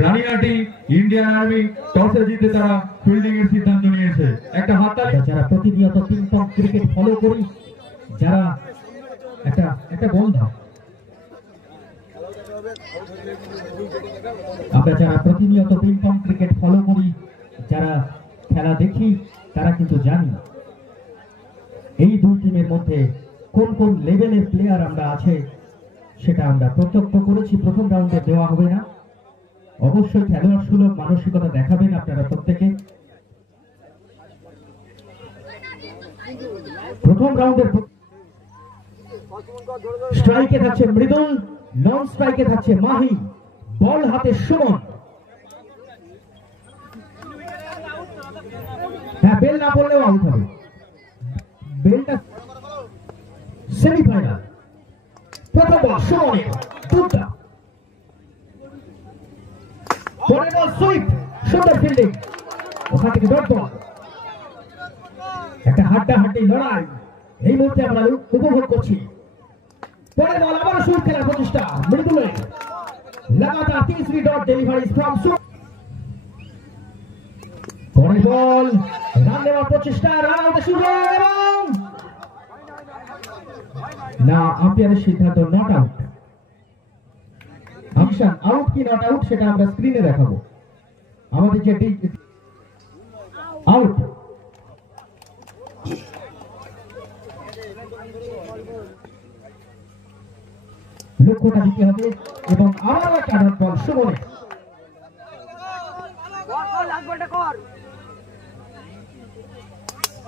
Raniati Indian army টসে জিতে তারা ফিল্ডিং এর সিদ্ধান্ত নিয়েছে। একটা হাততালি। যারা প্রতিনিয়ত পিং পং ক্রিকেট ফলো করি যারা একটা একটা বন্ধা। আমরা যারা প্রতিনিয়ত পং ক্রিকেট ফলো করি যারা খেলা দেখি তারা কিন্তু জানি এই দুই টিমের মধ্যে কোন কোন লেভেলের প্লেয়ার আমরা আছে, সেটা আমরা প্রত্যক্ষ করেছি, প্রথম রাউন্ডে দেওয়া হবে না। অবশ্যই খেলোয়াড় সুলভ মানসিকতা দেখাবেন আপনারা প্রত্যেকে। প্রথম রাউন্ডের স্ট্রাইকে থাকছে মৃদুল নন স্ট্রাইকে থাকছে মাহি। বল হাতে সুমন। হ্যাঁ বেল না পড়লেও আউট হবে। বেলটা সেমিফাইনাল প্রথম বল, সুমনের। দুটা। পরের বল সুইপ সুন্দর ফিল্ডিং ওখান থেকে ডট বল একটা হাড্ডাহাড্ডি লড়াই। এই মুহূর্তে আমরা উপভোগ করছি। পরের বল আবার সুইপ খেলার প্রচেষ্টা মৃদুলে। লাগাতার তিসরি ডট ডেলিভারি ফ্রম সুইপ পরের রান নেওয়ার প্রচেষ্টা, রান সুযোগ এবং না আম্পায়ারের সিদ্ধান্ত নট আউট আমিশান আউট কি নট আউট সেটা আমরা স্ক্রিনে দেখাবো। আমাদের যে আউট লক্ষ্যটা দিতে হবে এবং আবার একটা বল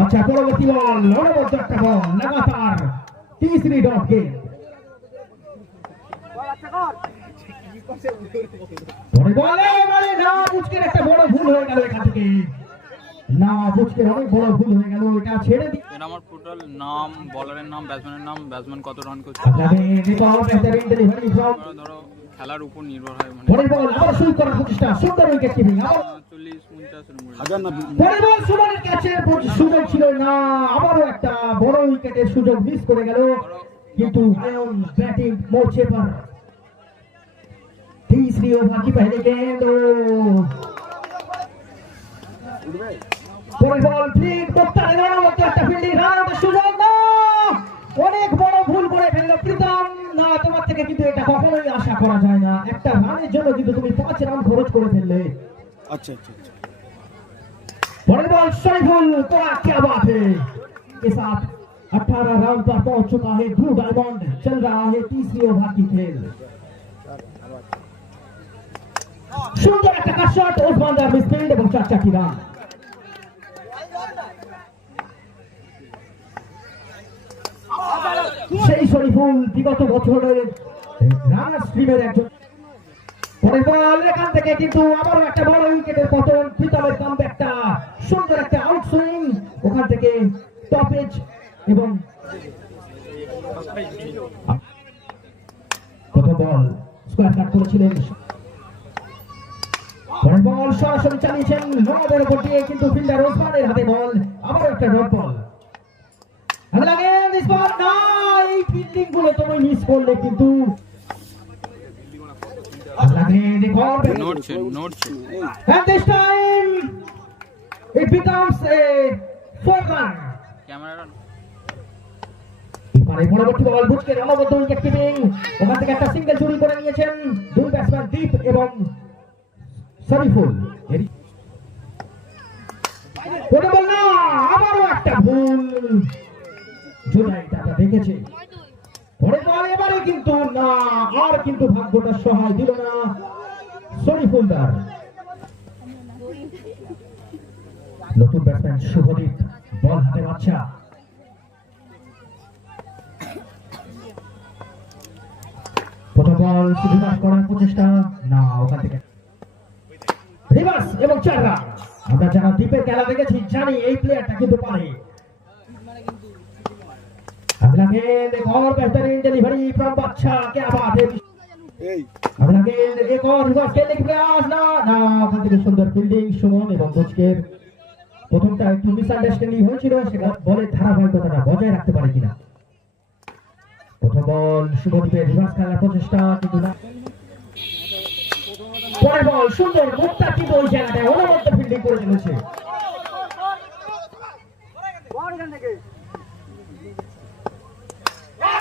আচ্ছা পরবর্তী বল অনবদ্য একটা বল লাগাতার তিসরি ডট আমার টোটাল নাম বলারের নাম ব্যাটসম্যানের নাম ব্যাটসম্যান কত রান করছে? ধরো খেলার উপর নির্ভর হয় মানে পরের বল আবার সুইপ করার প্রচেষ্টা সুন্দর উইকেট কিপিং আবার চল্লিশ পঞ্চাশ এরকম হাজার না পরের বল সুমনের ক্যাচের সুযোগ ছিল না আবারও একটা বড় উইকেটের সুযোগ মিস করে গেল কিন্তু आयन बैटिंग मोर्चे पर तीसरी ओवर की पहली गेंद ओ পরের বল ঠিক মুক্তার এগারো মধ্যে একটা ফিল্ডিং রান সুযোগ না অনেক বড় ভুল করে ফেললো প্রীতম না তোমার থেকে কিন্তু এটা কখনোই আশা করা যায় না একটা রানের জন্য কিন্তু তুমি পাঁচ রান খরচ করে ফেললে আচ্ছা আচ্ছা আচ্ছা बड़े बॉल शरीफुल तो क्या बात है के साथ 18 राउंड पर पहुंच चुका है ब्लू डायमंड चल रहा है तीसरी ओवर की खेल সুন্দর একটা কাট শট ওসমানদার মিসফিল্ড এবং চার চারটি রান সেই শরীফুল বিগত বছরের রানার স্ট্রিমের একজন পরের এখান থেকে কিন্তু আবারও একটা বড় উইকেটের পতন প্রীতমের কামব্যাকটা সুন্দর একটা আউট সুইং ওখান থেকে টপেজ এবং প্রথম বল স্কোয়ার কাট কিন্তু ফিল্ডার হাতে বল, আবারও একটা ডট বল বল না এই ফিল্ডিংগুলো তুমি মিস করলে কিন্তু And this time, it becomes a four run. Camera এবারে পরবর্তী বল বুঝকে অনবদ্য উইকেট কিপিং ওখান থেকে একটা সিঙ্গেল চুরি করে নিয়েছেন দুই ব্যাটসম্যান দীপ এবং শরীফুল আবারও একটা ভুল। জোনাই টাকা দেখেছে। এবারে কিন্তু না, আর কিন্তু ভাগ্যটা সহায় দিল না। শরীফুলদার। নতুন ব্যাটসম্যান শুভদীপ, বল হাতে বাচ্চা। আমরা যারা দ্বীপের খেলা দেখেছি, জানি এই প্লেয়ারটা কিন্তু পারে। अगला गेंद एक और बेहतरीन डिलीवरी फ्रॉम बादशाह क्या बात है अगला गेंद एक और रिवर्स खेलने की प्रयास ना না ওখান থেকে সুন্দর ফিল্ডিং সুমন এবং কোচকের প্রথমটা একটু মিসআন্ডারস্ট্যান্ডিং হয়েছিল সেটা বলের ধারাবাহিকতাটা বজায় রাখতে পারে কিনা প্রথম বল শুভদীপের রিভার্স খেলার প্রচেষ্টা কিন্তু না পরের বল সুন্দর মুক্তা কিন্তু ওই জায়গাটায় অনবদ্য ফিল্ডিং করে চলেছে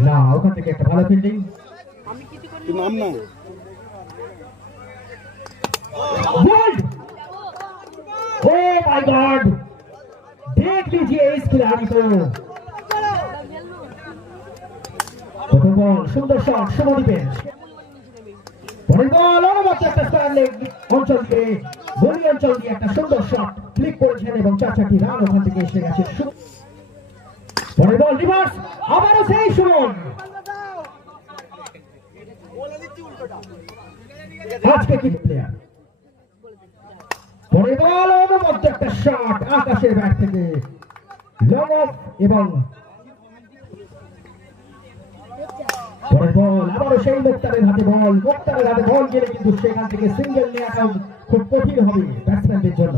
না ওখান থেকে একটা ভালো ফিল্ডিং নাম না बोल्ड ओ माय गॉड देख लीजिए इस खिलाड़ी को প্রথম বল সুন্দর শট শুভদীপের পরের বল অনবদ্য একটা স্কোয়ার লেগ অঞ্চল দিয়ে বলি অঞ্চল দিয়ে একটা সুন্দর শট ক্লিক করেছেন এবং চার চারটি রান ওখান থেকে এসে গেছে সু- বল রিভার্স আবারও সেই আজকে কি প্লেয়ার বল একটা শট আকাশের ব্যাট থেকে। লং অফ এবং বল আবারও সেই মুক্তারের হাতে বল। মুক্তারের হাতে বল গেলে কিন্তু সেখান থেকে সিঙ্গেল নেওয়াটা খুব কঠিন হবে ব্যাটসম্যানদের জন্য।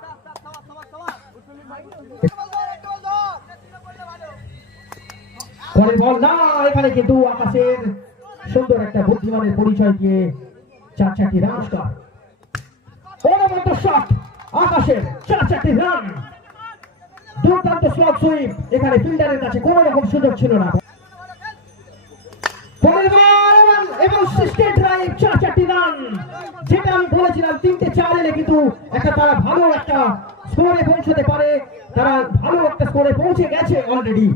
পরের বল না, এখানে কিন্তু আকাশের সুন্দর একটা বুদ্ধিমানের পরিচয় দিয়ে চার চারটি রান আকাশের চার চারটি রান দুর্দান্ত স্লগ সুইপ এখানে ফিল্ডারের কাছে কোনো রকম সুযোগ ছিল না। পারে। তারা ভালো একটা স্কোরে পৌঁছে গেছে অলরেডি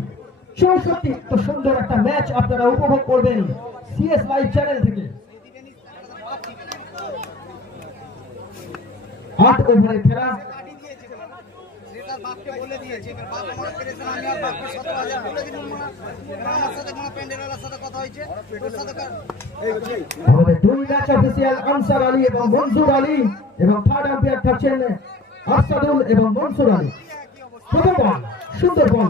চৌষট্টি তো সুন্দর একটা ম্যাচ আপনারা উপভোগ করবেন সিএস লাইভ চ্যানেল থেকে। আট ওভারের খেলা। আলী এবং এবং সুন্দর বল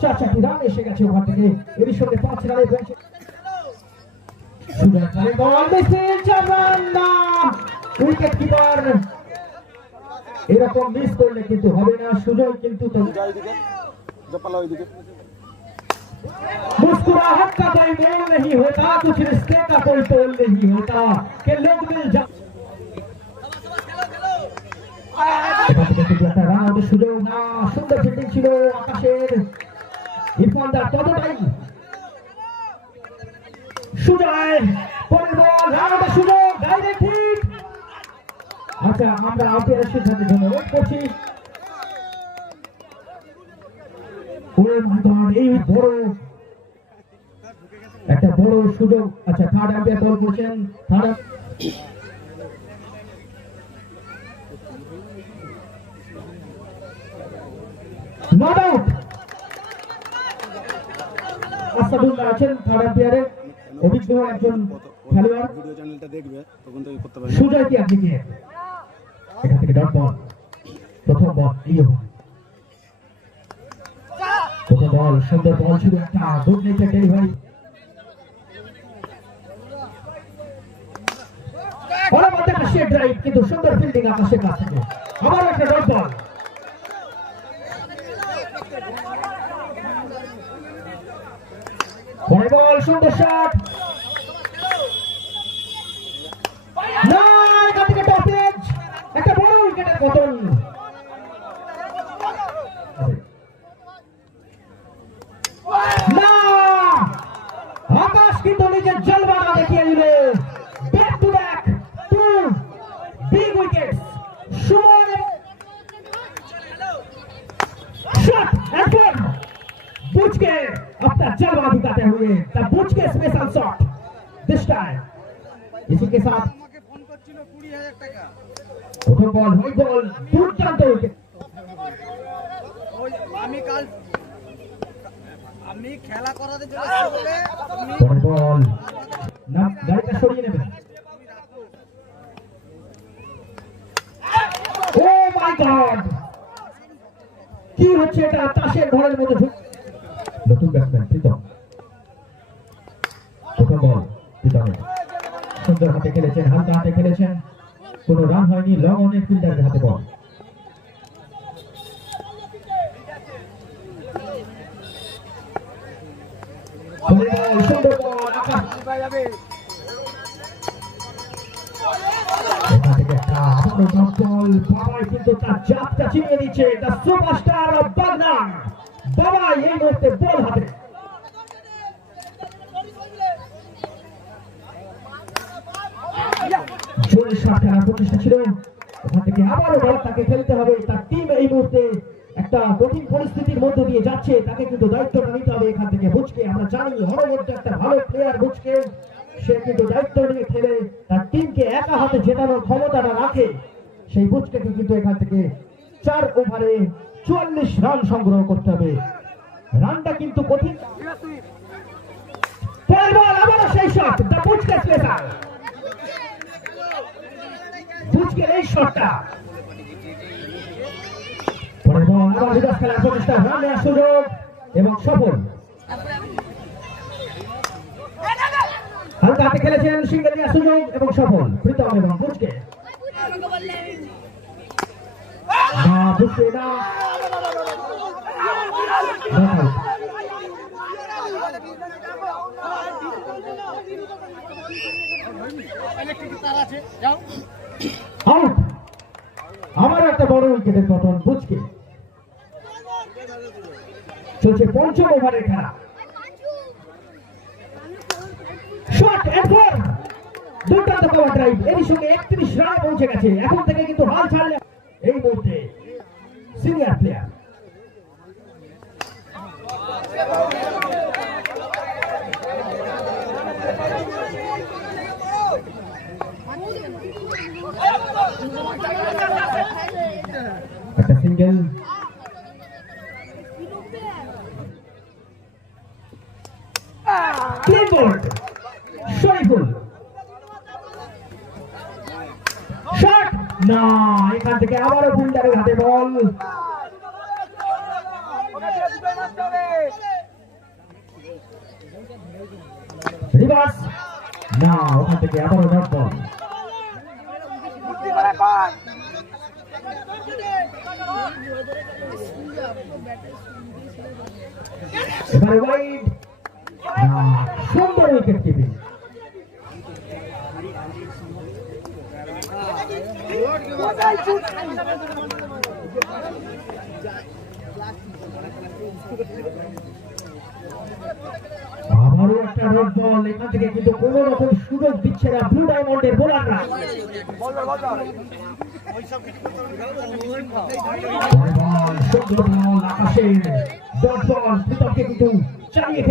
চার চারটি রান এসে গেছে ওখান থেকে এরই সঙ্গে পাঁচ রানে পৌঁছে সুন্দর খেলে বল মিসিল চার রান না উইকেট কিপার এরকম মিস করলে কিন্তু হবে না সুযোগ কিন্তু তো যা ওইদিকে যা পালা ওইদিকে मुस्कुराहट का कोई मोल नहीं होता कुछ रिश्ते का कोई तोल नहीं होता कि लोग मिल जा এখান থেকে কিন্তু একটা রান আউটের সুযোগ না সুন্দর ফিল্ডিং ছিল আকাশের ইরফানদার ততটাই আচ্ছা আমরা আউটের সিদ্ধান্তের জন্য করছি। এই বড়, একটা বড় সুযোগ। আচ্ছা থার্ড আম্পায়ার দল করছেন। থার্ড নট আউট আসাদুল্লাহ আছেন থার্ড আম্পায়ারে অভিজ্ঞ একজন খেলোয়াড়। ভিডিও চ্যানেলটা দেখবে তখন তো করতে পারবে। সুজয় কি আপনি কি? এখান থেকে ডট বল। প্রথম বল এই ওভার প্রথম বল সুন্দর বল ছিল একটা গুড নেচার ডেলিভারি। বড় মধ্যে একটা ড্রাইভ কিন্তু সুন্দর ফিল্ডিং আকাশের কাছ থেকে। আবার একটা ডট বল পরে সুন্দর শট না এখান থেকে টপেজ একটা বড় উইকেটের পতন বল হোয়াইট বল দুর্দান্ত আমি কাল আমি খেলা করাতে চলে বলে বল। না গাড়িটা সরিয়ে নেবেন ও মাই গড! কি হচ্ছে এটা? তাসের ঘরের মধ্যে নতুন ব্যাটসম্যান প্রীতম প্রথম বল প্রীতমের সুন্দর হাতে খেলেছেন হালকা হাতে খেলেছেন। কোনো রান হয়নি লং অনেক ফিল্ডারের হাতে বল কিন্তু তার জাতটা চিনিয়ে দিচ্ছে বাবাই এই মুহূর্তে বল হাতে। শট খেলার প্রচেষ্টা ছিল। ওখান থেকে আবারও বল তাকে খেলতে হবে। তার টিম এই মুহূর্তে একটা কঠিন পরিস্থিতির মধ্যে দিয়ে যাচ্ছে। তাকে কিন্তু দায়িত্বটা নিতে হবে এখান থেকে বুঝকে আমরা জানি হরমধ্যে একটা ভালো প্লেয়ার বুঝকে সে কিন্তু দায়িত্ব নিয়ে খেলে। তার টিমকে একা হাতে জেতানোর ক্ষমতাটা রাখে। সেই বুঝকে কিন্তু এখান থেকে চার ওভারে চুয়াল্লিশ রান সংগ্রহ করতে হবে। রানটা কিন্তু কঠিন। আবারও সেই শট দ্য বুঝকে স্পেশাল বুঝকের এই শটটা। খেলার প্রচেষ্টা এবং সফল। হালকা হাতে খেলেছেন, সিঙ্গেল নেওয়ার সুযোগ এবং সফল। প্রীতম এবং বুঝকে না ইলেকট্রিক তার আছে, যাও। উইকেটে পতন বুঝকে। চলছে পঞ্চম ওভারের খেলা। একত্রিশ পৌঁছে গেছে। এখন থেকে কিন্তু হাল ছাড়লে এই মুহূর্তে সিনিয়র প্লেয়ার একটা single clean bowled Shariful shot না এখান থেকে আবারও ফিল্ডারের হাতে বল রিভার্স না ওখান থেকে আবারও ডট বল এবারে ওয়াইড সুন্দর উইকেট কিপিং আবারও একটা রোড বল এখান থেকে কিন্তু কোন রকম সুযোগ দিচ্ছে না ব্লু ডায়মন্ডের বোলাররা। কিন্তু চালিয়ে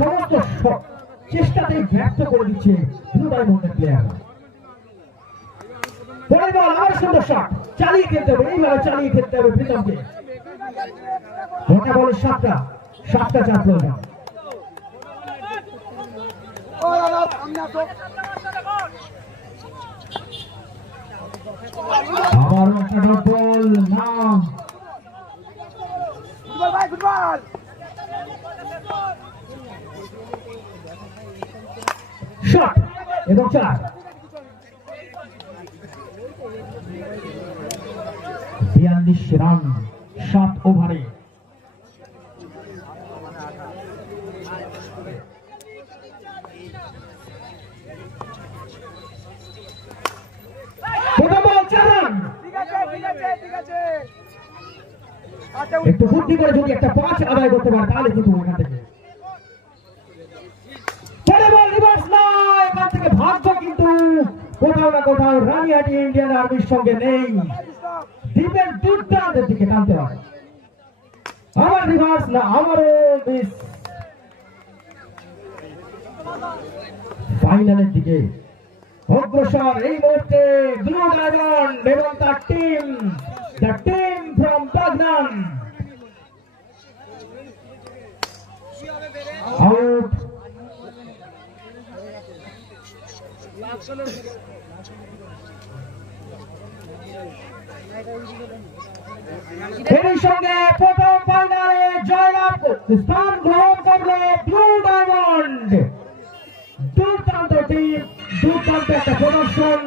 সমস্ত চেষ্টাতেই ব্যর্থ করে দিচ্ছে ব্লু ডায়মন্ডের প্লেয়ার পরের বল, আবার সুন্দর শট চালিয়ে খেলতে হবে। এইভাবে চালিয়ে খেলতে হবে প্রীতমকে। গোটা বলের সাতটা। সাতটা চার প্রয়োজন আবার একটা ডট বল না এবং চার। বিয়াল্লিশ রান। সাত ওভারে। একটু বুদ্ধি করে যদি একটা পাঁচ আদায় করতে পারে, তাহলে কিন্তু এখান থেকে। এখান থেকে কিন্তু কোথাও না কোথাও রানিহাটি ইন্ডিয়ান আর্মির সঙ্গে নেই। দ্বীপের দুর্দান্তের দিকে টানতে হয়। আবার রিভার্স না আবারও মিস ফাইনালের দিকে অগ্রসর এই মুহূর্তে ব্লু ডায়মন্ড এবং তার team the team from Bagnan out এরই সঙ্গে প্রথম ফাইনালে জয়লাভ স্থান গ্রহণ করল ব্লু ডায়মন্ড দুর্দান্ত টিম দুর্দান্ত একটা প্রদর্শন।